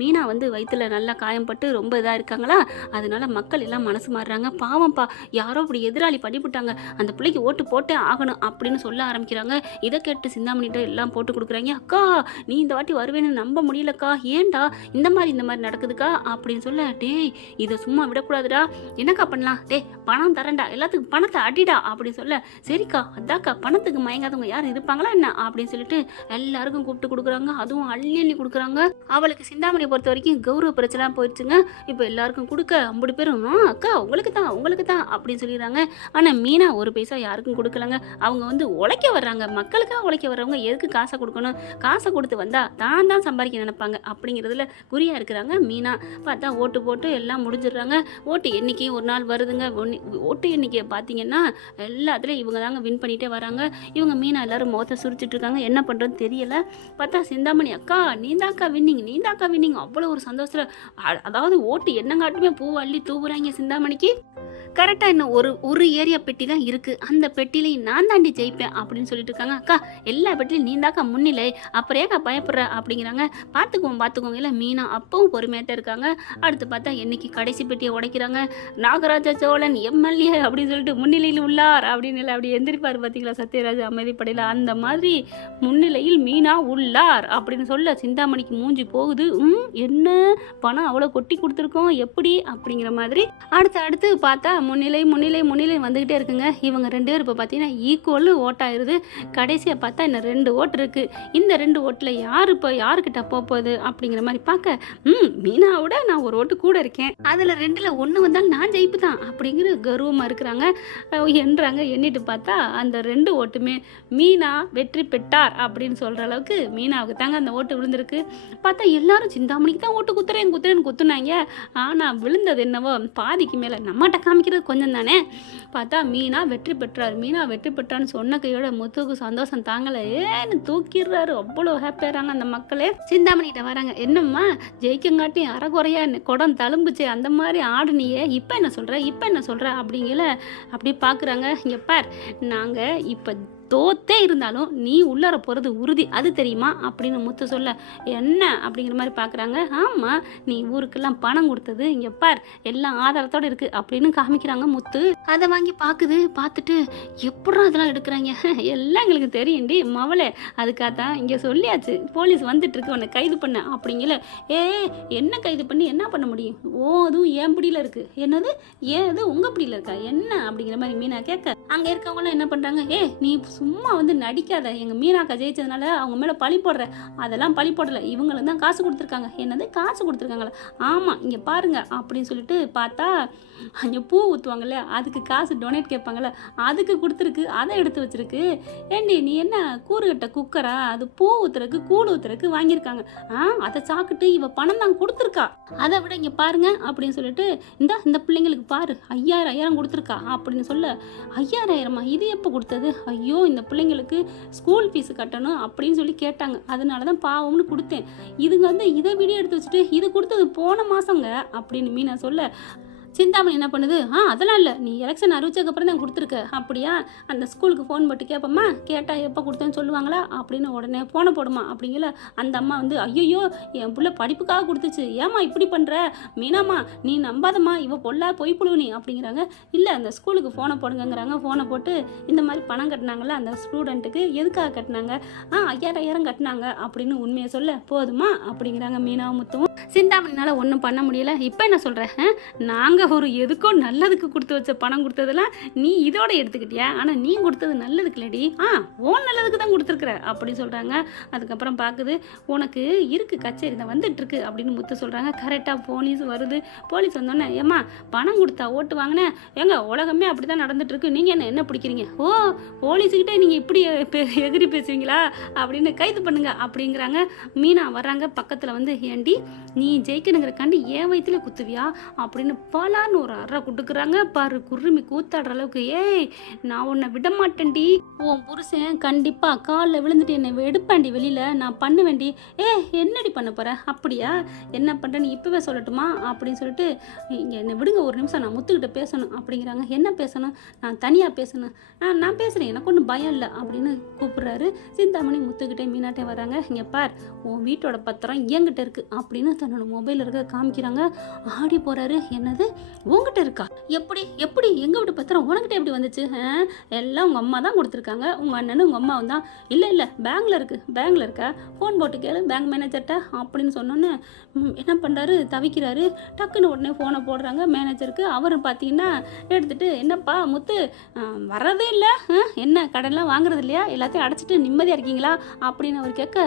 மீனா வந்து வயிற்றுல நல்லா காயம்பட்டு ரொம்ப இதாக இருக்காங்களா, அதனால மக்கள் எல்லாம் மனசு மாறுறாங்க. பாவம்ப்பா, யாரோ இப்படி எதிராளி பண்ணிவிட்டாங்க, அந்த பிள்ளைக்கு ஓட்டு போட்டே ஆகணும் அப்படின்னு சொல்ல ஆரம்பிக்கிறாங்க. இதை கேட்டு சிந்தாமணிகிட்ட எல்லாம் போட்டு கொடுக்குறாங்க. அக்கா, நீ இந்த வாட்டி வருவேன்னு நம்ப முடியலக்கா, ஏன்டா இந்த மாதிரி நடக்குதுக்கா அப்படின்னு சொல்ல, டேய் இதை சும்மா விடக்கூடாதுடா, என்னக்கா பண்ணலாம், பணம் தரேன்டா, எல்லாத்துக்கும் பணத்தை அடிடா அப்படின்னு சொல்ல, சரிக்கா அதாக்கா, பணத்துக்கு மயங்காதவங்க யாரும் இருப்பாங்களா என்ன அப்படின்னு சொல்லிட்டு எல்லாருக்கும் கூப்பிட்டு கொடுக்குறாங்க. அதுவும் அள்ளி அள்ளி கொடுக்குறாங்க. அவளுக்கு சிந்தாமணி பொறுத்த வரைக்கும் கௌரவ பிரச்சனை போயிடுச்சுங்க. இப்போ எல்லாருக்கும் கொடுக்க 50 பேரும் அக்கா உங்களுக்கு தான் அப்படின்னு சொல்லிடுறாங்க. ஆனால் மீனா ஒரு பைசா யாருக்கும் கொடுக்கலங்க. அவங்க வந்து உழைக்க வர்றாங்க, மக்களுக்காக உழைக்க வர்றவங்க எதுக்கு காசை கொடுக்கணும், காசை கொடுத்து வந்தா தான் சம்பாதிக்க நினைப்பாங்க அப்படிங்கிறதுல குறியா இருக்கிறாங்க மீனா. பார்த்தா ஓட்டு போட்டு எல்லாம் முடிஞ்சிடுறாங்க. ஓட்டு எண்ணிக்கையும் ஒரு நாள் வருதுங்க. ஓட்டு எண்ணிக்கையை பார்த்தீங்கன்னா எல்லாத்துலேயும் இவங்க தாங்க வின் பண்ணிகிட்டே வராங்க. இவங்க மீனா எல்லாரும் முகத்தை சுரிச்சிட்டு இருக்காங்க. என்ன பண்ணுறதுன்னு தெரியல. பார்த்தா சிந்தாமணி, அக்கா நீந்தாக்கா வின்னிங் அவ்வளோ ஒரு சந்தோஷத்தில், அதாவது ஓட்டு என்னங்காட்டுமே பூ அள்ளி தூவுறாங்க சிந்தாமணிக்கு. கரெக்டாக இன்னும் ஒரு ஏரியா பெட்டி தான் இருக்குது, அந்த பெட்டிலையும் நான் தாண்டி ஜெயிப்பேன் அப்படின்னு சொல்லிட்டு இருக்காங்க. அக்கா எல்லா பெட்டிலையும் நீந்தாக்கா முன்னிலை, அப்புறேக்கா பயப்படுற அப்படிங்கிறாங்க. பார்த்துக்குவோங்க இல்லை மீனா அப்பவும் பொறுமையாட்ட இருக்காங்க. அடுத்து பார்த்தா என்னைக்கு கடைசி பெட்டியை உடைக்கிறாங்க. நாகராஜ சோழன் எம்எல்ஏ அப்படின்னு சொல்லிட்டு முன்னிலையில் உள்ளார் அப்படின்னு இல்லை அப்படி எந்திரிப்பார் பார்த்தீங்களா சத்யராஜ் அமைதிப்படையில், அந்த மாதிரி முன்னிலையில் மீனா உள்ளார் அப்படின்னு சொல்ல சிந்தாமணிக்கு மூஞ்சி போகுது. என்ன பணம் அவ்வளோ கொட்டி கொடுத்துருக்கோம் எப்படி அப்படிங்கிற மாதிரி. அடுத்து பார்த்தா முன்னிலை வந்துக்கிட்டே இருக்குங்க. இவங்க 2 பேரும் இப்போ பார்த்தீங்கன்னா ஈக்குவல் ஓட்டாயிருது. கடைசியாக பார்த்தா இன்னும் 2 ஓட்டு இருக்குது. இந்த 2 ஓட்டில் யார் இப்போ யாருக்கிட்ட போகுது அப்படிங்கிற மாதிரி பார்க்க, மீனாவோட நான் ஒரு ஓட்டு கூட இருக்கேன், அதில் 2ல் 1 வந்தாலும் நான் ஜெயிப்பு தான் அப்படிங்கிற கர்வமாக இருக்கிறாங்க. எண்ணிட்டு பார்த்தா அந்த 2 ஓட்டுமே மீனா வெற்றி பெற்றார் அப்படின்னு சொல்கிற அளவுக்கு மீனாவுக்கு தாங்க அந்த ஓட்டு விழுந்திருக்கு. பார்த்தா எல்லாரும் சிந்தாமணிக்கு தான் ஓட்டு குத்துறேன்னு குத்துனாங்க. ஆனால் விழுந்தது என்னவோ பாதிக்கு மேலே. நம்மகிட்ட காமிக்கிறது கொஞ்சம் தானே. பார்த்தா மீனா வெற்றி பெற்றான்னு சொன்ன கையோட முத்துக்கு சந்தோஷம் தாங்கலை, ஏன்னு தூக்கிடுறாரு. அவ்வளோ ஹாப்பியாகிறாங்க அந்த மக்களே. சிந்தாமணிகிட்ட வராங்க, என்னம்மா ஜெயிக்கங்காட்டி அறகுறையா குடம் தழும்புச்சு அந்த மாதிரி ஆடுனியே, இப்போ என்ன சொல்கிற அப்படிங்கல அப்படி பார்க்குறாங்க. இங்கே பார், நாங்கள் இப்போ தோத்தே இருந்தாலும் நீ உள்ளார போகிறது உறுதி, அது தெரியுமா அப்படின்னு முத்து சொல்ல, என்ன அப்படிங்கிற மாதிரி பார்க்குறாங்க. ஆமாம், நீ ஊருக்கெல்லாம் பணம் கொடுத்தது இங்கே பார் எல்லாம் ஆதாரத்தோடு இருக்குது அப்படின்னு காமிக்கிறாங்க முத்து. அதை வாங்கி பார்த்துட்டு எப்படா அதெல்லாம் எடுக்கிறாங்க, எல்லாம் எங்களுக்கு தெரியும்டி மவளே, அதுக்காகத்தான் இங்கே சொல்லியாச்சு, போலீஸ் வந்துட்டு இருக்கு உன்னை கைது பண்ண அப்படிங்கல. என்ன கைது பண்ணி என்ன பண்ண முடியும், அதுவும் என் பிடியில் இருக்குது. என்னது ஏது உங்கள் பிடியில் இருக்கா என்ன அப்படிங்கிற மாதிரி மீனா கேட்க, அங்கே இருக்கவங்களாம் என்ன பண்ணுறாங்க, நீ சும்மா வந்து நடிக்காத, எங்கள் மீனாக்கா ஜெயிச்சதுனால அவங்க மேலே பழி போடுற, அதெல்லாம் பழி போடலை, இவங்களுக்கு தான் காசு கொடுத்துருக்காங்க. என்னது காசு கொடுத்துருக்காங்களா, ஆமாம் இங்கே பாருங்க அப்படின்னு சொல்லிட்டு பார்த்தா அங்கே பூ ஊற்றுவாங்கல்ல, அதுக்கு காசு டொனேட் கேட்பாங்கள்ல, அதுக்கு கொடுத்துருக்கு, அதை எடுத்து வச்சிருக்கு. ஏண்டி நீ என்ன கூறுகட்ட குக்கரா, அது பூ ஊற்றுறக்கு கூழ் ஊற்றுறக்கு வாங்கியிருக்காங்க, அதை சாப்பிட்டு இவ பணம் தான் கொடுத்துருக்கா, அதை விட இங்கே பாருங்க அப்படின்னு சொல்லிட்டு இந்த பிள்ளைங்களுக்கு பாரு 5000 கொடுத்துருக்கா அப்படின்னு சொல்ல, 5000 இது எப்போ கொடுத்தது, ஐயோ இந்த பிள்ளைங்களுக்கு ஸ்கூல் ஃபீஸ் கட்டணும் அப்படின்னு சொல்லி கேட்டாங்க, அதனால தான் பாவம்னு கொடுத்தேன், இதுங்க வந்து இதை வீடியோ எடுத்து வச்சுட்டு இது கொடுத்தது போன மாதங்க அப்படின்னு மீனா சொல்ல, சிந்தாமணி என்ன பண்ணுது, அதெல்லாம் இல்லை, நீ எலெக்ஷன் அறிவிச்சதுக்கப்புறம் தான் கொடுத்துருக்க, அப்படியா அந்த ஸ்கூலுக்கு ஃபோன் போட்டு கேட்போம்மா, கேட்டால் எப்போ கொடுத்தேன்னு சொல்லுவாங்களா அப்படின்னு உடனே ஃபோனை போடுமா அப்படிங்கல. அந்த அம்மா வந்து ஐயோ என் பிள்ளை படிப்புக்காக கொடுத்துச்சு, ஏமா இப்படி பண்ணுற மீனாம்மா, நீ நம்பாதம்மா, இவ பொல்லா பொய் புழுவனி அப்படிங்கிறாங்க. இல்லை அந்த ஸ்கூலுக்கு ஃபோனை போடுங்கிறாங்க. ஃபோனை போட்டு இந்த மாதிரி பணம் கட்டினாங்கல்ல அந்த ஸ்டூடெண்ட்டுக்கு, எதுக்காக கட்டினாங்க, 5000 கட்டினாங்க அப்படின்னு உண்மையை சொல்ல, போதுமா அப்படிங்கிறாங்க மீனா முத்துவும். சிந்தாமணினால ஒன்றும் பண்ண முடியல. இப்போ என்ன சொல்கிறேன், நாங்கள் ஒரு எதுக்கோ நல்லதுக்கு கொடுத்து வச்ச பணம் கொடுத்ததெல்லாம் நீ இதோட எடுத்துக்கிட்டியா, ஆனால் நீ கொடுத்தது நல்லதுக்கு இல்லடி, ஓன் நல்லதுக்கு தான் கொடுத்துருக்குற அப்படி சொல்கிறாங்க. அதுக்கப்புறம் பார்க்குது, உனக்கு இருக்கு கச்சேரி தான் வந்துட்டு இருக்கு அப்படின்னு முத்து சொல்கிறாங்க. கரெக்டாக போலீஸ் வருது. போலீஸ் வந்தோடனே, ஏம்மா பணம் கொடுத்தா ஓட்டு வாங்கினேன், ஏங்க உலகமே அப்படி தான் நடந்துட்டு இருக்கு, நீங்கள் என்ன பிடிக்கிறீங்க, போலீஸுக்கிட்டே நீங்கள் இப்படி எகிரி பேசுவீங்களா அப்படின்னு கைது பண்ணுங்க அப்படிங்கிறாங்க. மீனா வர்றாங்க பக்கத்தில் வந்து, ஏண்டி நீ ஜெயிக்கணுங்கிறக்காண்டி ஏன் வயிற்றுல குத்துவியா அப்படின்னு பல பலான்னு ஒரு அறை குட்டுக்குறாங்க பாரு, குருமி கூத்தாடுற அளவுக்கு. ஏய், நான் உன்னை விட மாட்டேன்டி, உன் புருஷன் கண்டிப்பா காலில் விழுந்துட்டு என்னை எடுப்பாண்டி, வெளியில நான் பண்ணுவேண்டி. என்னடி பண்ண போற? அப்படியா, என்ன பண்றேன்னு இப்பவே சொல்லட்டுமா அப்படின்னு சொல்லிட்டு, இங்க என்னை விடுங்க ஒரு நிமிஷம், நான் முத்துக்கிட்ட பேசணும் அப்படிங்கிறாங்க. என்ன பேசணும்? நான் தனியா பேசணும். நான் பேசுறேன், எனக்கு ஒன்றும் பயம் இல்லை அப்படின்னு கூப்பிடுறாரு. சிந்தாமணி முத்துக்கிட்டே மீனாட்டே வராங்க. இங்க பார், உன் வீட்டோட பத்திரம் என்கிட்ட இருக்கு அப்படின்னு தன்னோட மொபைல் இருக்க காமிக்கிறாங்க. ஆடி போறாரு. என்னது, உங்ககிட்ட இருக்கா? எப்படி எப்படி எங்க வீட்டு பத்திரம் உனக்கிட்ட எப்படி வந்துச்சு? எல்லாம் உங்க அம்மா தான் கொடுத்துருக்காங்க, உங்க அண்ணனும் உங்க அம்மாவும் தான். இல்ல பேங்க்ல இருக்கு. பேங்க்ல இருக்கா? ஃபோன் போட்டு கேளு பேங்க் மேனேஜர்கிட்ட அப்படின்னு சொன்னோன்னு என்ன பண்றாரு, தவிக்கிறாரு. டக்குன்னு உடனே ஃபோனை போடுறாங்க மேனேஜருக்கு. அவரு பார்த்தீங்கன்னா எடுத்துட்டு, என்னப்பா முத்து வர்றதே இல்லை, என்ன கடன்லாம் வாங்குறது இல்லையா, எல்லாத்தையும் அடைச்சிட்டு நிம்மதியாக இருக்கீங்களா அப்படின்னு அவர் கேட்க,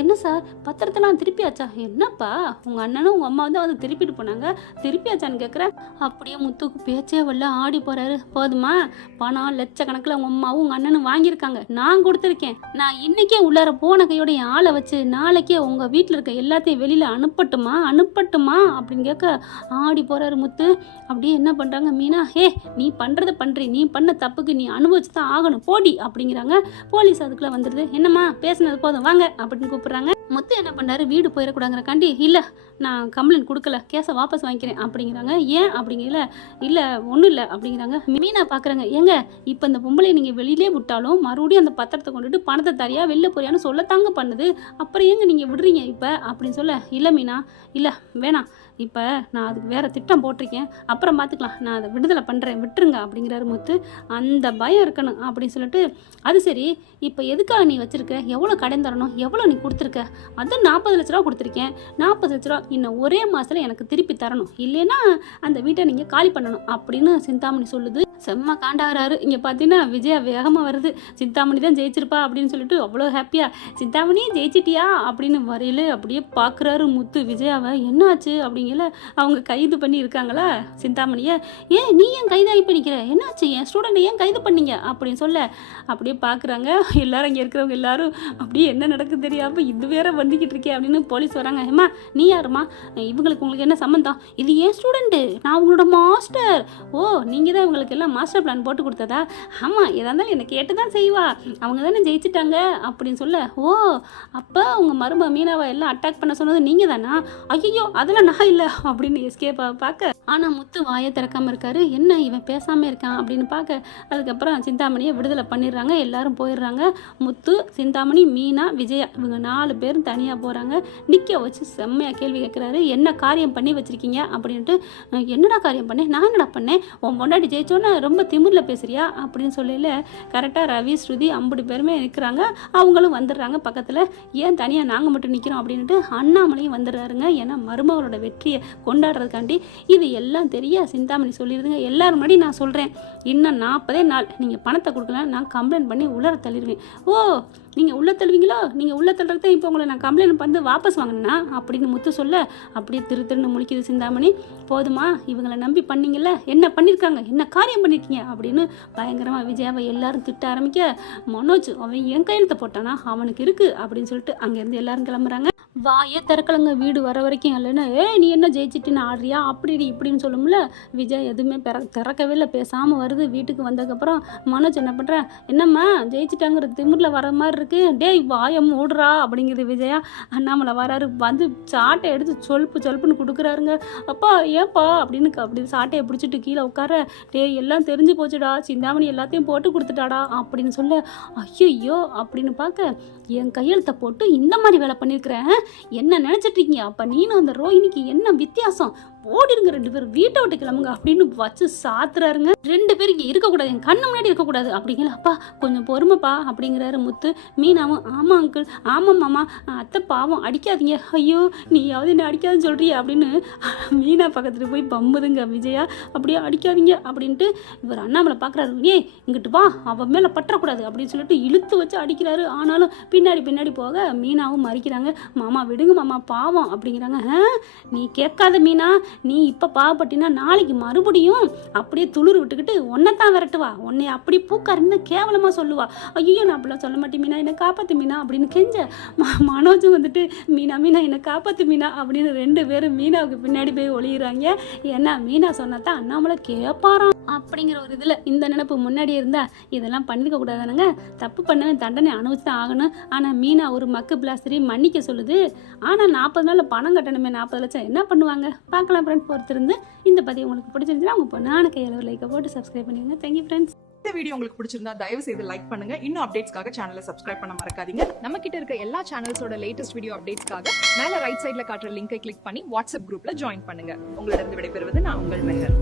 என்ன சார் பத்திரத்தெல்லாம் திருப்பியாச்சா? என்னப்பா உங்கள் அண்ணனும் உங்கள் அம்மா வந்து திருப்பிட்டு போனாங்க, திருப்பியாச்சான்னு கேட்குறேன். அப்படியே முத்துக்கு பேச்சே வரல, ஆடி போகிறாரு. போதுமா, பணம் லட்சக்கணக்கில் உங்கள் அம்மாவும் உங்கள் அண்ணனும் வாங்கியிருக்காங்க, நான் கொடுத்துருக்கேன். நான் இன்றைக்கே உள்ளார போன கையோட என் ஆளை வச்சு நாளைக்கே உங்கள் வீட்டில் இருக்க எல்லாத்தையும் வெளியில் அனுப்பட்டுமா அப்படின்னு கேட்க ஆடி போகிறாரு முத்து. அப்படியே என்ன பண்ணுறாங்க மீனா, நீ பண்ணுறதை பண்ணுறி, நீ பண்ண தப்புக்கு நீ அனுபவிச்சு தான் ஆகணும், போடி அப்படிங்கிறாங்க. போலீஸ் அதுக்குள்ளே வந்துடுது. என்னம்மா பேசுனது போதும் வாங்க அப்படின்னு கூப்பிட்றாங்க. முத்து என்ன பண்ணாரு, வீடு போயிடக்கூடாங்கிறக்காண்டி, இல்லை நான் கம்ப்ளைண்ட் கொடுக்கல, கேஸை வாபஸ் வாங்கிக்கிறேன் அப்படிங்கிறாங்க. ஏன் அப்படிங்கல, இல்லை ஒன்றும் இல்லை அப்படிங்கிறாங்க. மீனா பார்க்குறாங்க. ஏங்க இப்போ இந்த பொம்பளை நீங்கள் வெளியிலே விட்டாலும் மறுபடியும் அந்த பத்திரத்தை கொண்டுட்டு பணத்தை தரியா வெளில போறியான்னு சொல்லத்தாங்க பண்ணுது, அப்புறம் ஏங்க நீங்கள் விடுறீங்க இப்போ அப்படின்னு சொல்ல, இல்லை மீனா இல்லை வேணாம், இப்போ நான் அதுக்கு வேறு திட்டம் போட்டிருக்கேன், அப்புறம் பார்த்துக்கலாம், நான் அதை விடுதலை பண்ணுறேன், விட்டுருங்க அப்படிங்கிறாரு முத்து. அந்த பயம் இருக்கணும் அப்படின்னு சொல்லிட்டு, அது சரி இப்போ எதுக்காக நீ வச்சுருக்க, எவ்வளோ கடன் தரணும், எவ்வளோ நீ கொடுத்துருக்க? அது 40 லட்ச ரூபா கொடுத்துருக்கேன், 40 லட்ச ரூபா இன்னும் ஒரே மாதத்தில் எனக்கு திருப்பி தரணும், இல்லைன்னா அந்த வீட்டை நீங்கள் காலி பண்ணணும் அப்படின்னு சிந்தாமணி சொல்லுது. செம்ம காண்டாகிறாரு. இங்கே பார்த்தீங்கன்னா விஜயா வேகமாக வருது. சிந்தாமணி தான் ஜெயிச்சிருப்பா அப்படின்னு சொல்லிட்டு அவ்வளோ ஹாப்பியாக, சிந்தாமணி ஜெயிச்சிட்டியா அப்படின்னு வரையில அப்படியே பார்க்குறாரு முத்து விஜயாவை. என்னாச்சு அப்படிங்கல, அவங்க கைது பண்ணி இருக்காங்களா சிந்தாமணியை. நீ ஏன் கைதாகி பண்ணிக்கிற, என்னாச்சு, என் ஸ்டூடெண்ட்டை ஏன் கைது பண்ணீங்க அப்படின்னு சொல்ல அப்படியே பார்க்குறாங்க. எல்லாரும் இங்கே இருக்கிறவங்க எல்லாரும் அப்படியே என்ன நடக்குது தெரியாமல், இது வேற வந்துக்கிட்டு இருக்கே அப்படின்னு போலீஸ் வராங்க. ஏம்மா நீ யாருமா, உங்களுக்கு என்ன சம்மந்தம், இது ஏன் ஸ்டூடெண்ட்டு, நான் உங்களோட மாஸ்டர். ஓ நீங்கள் தான் இவங்களுக்கு எல்லாம் மாஸ்டர் பிளான் போட்டு கொடுத்ததா? ஆமாம், எதா இருந்தாலும் என்னை கேட்டு தான் செய்வா, அவங்க தானே ஜெயிச்சிட்டாங்க அப்படின்னு சொல்ல, ஓ அப்போ உங்கள் மருமக மீனாவை எல்லாம் அட்டாக் பண்ண சொன்னது நீங்கள் தானா? ஐயோ அதெல்லாம் நான் இல்லை அப்படின்னு எஸ்கேப்பா பார்க்க, ஆனால் முத்து வாயை திறக்காமல் இருக்காரு. என்ன இவன் பேசாமல் இருக்கான் அப்படின்னு பார்க்க, அதுக்கப்புறம் சிந்தாமணியை விடுதலை பண்ணிடுறாங்க. எல்லாரும் போயிடுறாங்க. முத்து, சிந்தாமணி, மீனா, விஜயா இவங்க 4 பேரும் தனியாக போகிறாங்க. நிற்க வச்சு செம்மையாக கேள்வி கேட்குறாரு. என்ன காரியம் பண்ணி வச்சுருக்கீங்க அப்படின்ட்டு. என்னடா காரியம் பண்ணேன், நான் என்னடா பண்ணேன், உன் பொண்டாட்டி ஜெயிச்சோன்னே ரொம்ப திமிரில் பேசுறியா அப்படின்னு சொல்லல, கரெக்டாக ரவி ஸ்ருதி 50 பேருமே நிற்கிறாங்க. அவங்களும் வந்துடுறாங்க பக்கத்தில். ஏன் தனியாக நாங்கள் மட்டும் நிற்கிறோம் அப்படின்ட்டு அண்ணாமலையும் வந்துடுறாருங்க. ஏன்னா மருமகளோட வெற்றியை கொண்டாடுறதுக்காண்டி. இது எல்லாம் தெரிய சிந்தாமணி சொல்லிடுதுங்க. எல்லாரும் முன்னாடி நான் சொல்கிறேன், இன்னும் 40 நாள் நீங்கள் பணத்தை கொடுக்கல, நான் கம்ப்ளைண்ட் பண்ணி உள்ளர தள்ளிடுவேன். ஓ நீங்கள் உள்ள தள்ளுவீங்களோ, நீங்கள் உள்ள தள்ளுறது தான் இப்போ உங்களை நான் கம்ப்ளைண்ட் பண்ணி வாபஸ் வாங்கினா அப்படின்னு முத்து சொல்ல, அப்படியே திருன்னு முழிக்குது சிந்தாமணி. போதுமா, இவங்களை நம்பி பண்ணீங்கல்ல, என்ன பண்ணியிருக்காங்க, என்ன காரியம் பண்ணியிருக்கீங்க அப்படின்னு பயங்கரமாக விஜயாவை எல்லாரும் திட்ட ஆரம்பிக்க, மனோஜ் அவன் என் கையெழுத்தை போட்டானா, அவனுக்கு இருக்குது அப்படின்னு சொல்லிட்டு அங்கேருந்து எல்லாரும் கிளம்புறாங்க. வாயே திறக்கலங்க வீடு வர வரைக்கும். இல்லைன்னா நீ என்ன ஜெயிச்சிட்டுன்னு ஆடுறியா அப்படி இப்படின்னு சொல்லும்ல. விஜய் எதுவுமே திறக்கவே இல்லை, பேசாமல் வருது. வீட்டுக்கு வந்ததுக்கப்புறம் மனோஜ் என்ன பண்ணுற, என்னம்மா ஜெயிச்சிட்டாங்கிற திமிரில் வர மாதிரி இருக்கு, டேய் வாயை மூடுறா அப்படிங்கிறது விஜயா. அண்ணாமலை வராரு, வந்து சாட்டை எடுத்து சொல்ப்புன்னு கொடுக்குறாருங்க. அப்பா ஏப்பா அப்படின்னு அப்படி சாட்டையை பிடிச்சிட்டு கீழே உட்கார, டேய் எல்லாம் தெரிஞ்சு போச்சுடா, சிந்தாமணி எல்லாத்தையும் போட்டு கொடுத்துட்டாடா அப்படின்னு சொல்ல, ஐயோ அப்படின்னு பார்க்க, என் கையெழுத்தை போட்டு இந்த மாதிரி வேலை பண்ணியிருக்கிறேன், என்ன நினைச்சிட்டு இருக்கீங்க, அப்ப நீனும் அந்த ரோஹிணிக்கு என்ன வித்தியாசம், ஓடிடுங்க 2 பேரும், வீட்டை விட்டு கிளம்புங்க அப்படின்னு வச்சு சாத்துறாருங்க. 2 பேரும் இங்கே இருக்கக்கூடாது, என் கண்ணு முன்னாடி இருக்கக்கூடாது அப்படிங்கிற. அப்பா கொஞ்சம் பொறுமைப்பா அப்படிங்கிறாரு முத்து. மீனாவும் ஆமாம் அங்கிள், ஆமாம் மாமா, அத்தை பாவம் அடிக்காதீங்க, ஐயோ நீயாவது என்ன அடிக்காதுன்னு சொல்றிய அப்படின்னு மீனா பக்கத்துல போய் பம்புதுங்க விஜயா. அப்படியே அடிக்காதீங்க அப்படின்ட்டு இவர் அண்ணாமலை பார்க்குறாரு. இங்கிட்டு வா, அவன் மேலே பற்றக்கூடாது அப்படின்னு சொல்லிட்டு இழுத்து வச்சு அடிக்கிறாரு. ஆனாலும் பின்னாடி பின்னாடி போக மீனாவும் மறிக்கிறாங்க. மாமா விடுங்க மாமா பாவம் அப்படிங்கிறாங்க. நீ கேட்காத மீனா, நீ இப்போ பாவப்பட்டினா நாளைக்கு மறுபடியும் அப்படியே துளிர் விட்டுக்கிட்டு ஒன்னைத்தான் விரட்டுவா, உன்னை அப்படி பூக்காருன்னு கேவலமாக சொல்லுவா. ஐயோ நான் அப்படிலாம் சொல்ல மாட்டேன் மீனா, என்னை காப்பாற்று மீனா அப்படின்னு கெஞ்ச மனோஜும் வந்துட்டு மீனா மீனா என்னை காப்பாற்று மீனா அப்படின்னு 2 பேரும் மீனாவுக்கு பின்னாடி போய் ஒளியிறாங்க. ஏன்னா மீனா சொன்னாதான் அண்ணாமலை கேட்பாராம் அப்படிங்கிற ஒரு இதில் இந்த நினைப்பு முன்னாடி இருந்தால் இதெல்லாம் பண்ணிக்க கூடாதானுங்க. தப்பு பண்ணவன் தண்டனை அனுபவிச்சு தான் ஆகணும். ஆனால் மீனா ஒரு மக்கு பிளாஸ்டரி மன்னிக்க சொல்லுது. ஆனால் 40 நாளில் பணம் கட்டணுமே, 40 லட்சம் என்ன பண்ணுவாங்க பார்க்கலாம் ஃப்ரெண்ட்ஸ். பொறுத்திருந்து இந்த பதிவு உங்களுக்கு பிடிச்சிருந்துச்சுன்னா உங்கள் பொண்ணான கையில் ஒரு லைக்கை போட்டு சப்ஸ்கிரைப் பண்ணிடுங்க. Thank you friends. இந்த வீடியோ உங்களுக்கு பிடிச்சிருந்தா தயவு செய்து லைக் பண்ணுங்க. இன்னும் அப்டேட்ஸ்க்காக சேனலை சப்ஸ்கிரைப் பண்ண மறக்காதீங்க. நம்ம கிட்ட இருக்க எல்லா சேனல்ஸோட லேட்டஸ்ட் வீடியோ அப்டேட்ஸ்க்காக மேல ரைட் சைடுல காட்டுற லிங்கை கிளிக் பண்ணி வாட்ஸ்அப் குரூப்ல ஜாயின் பண்ணுங்க. உங்களிடம் விடைபெறுவது நான் உங்கள் மெஹர்.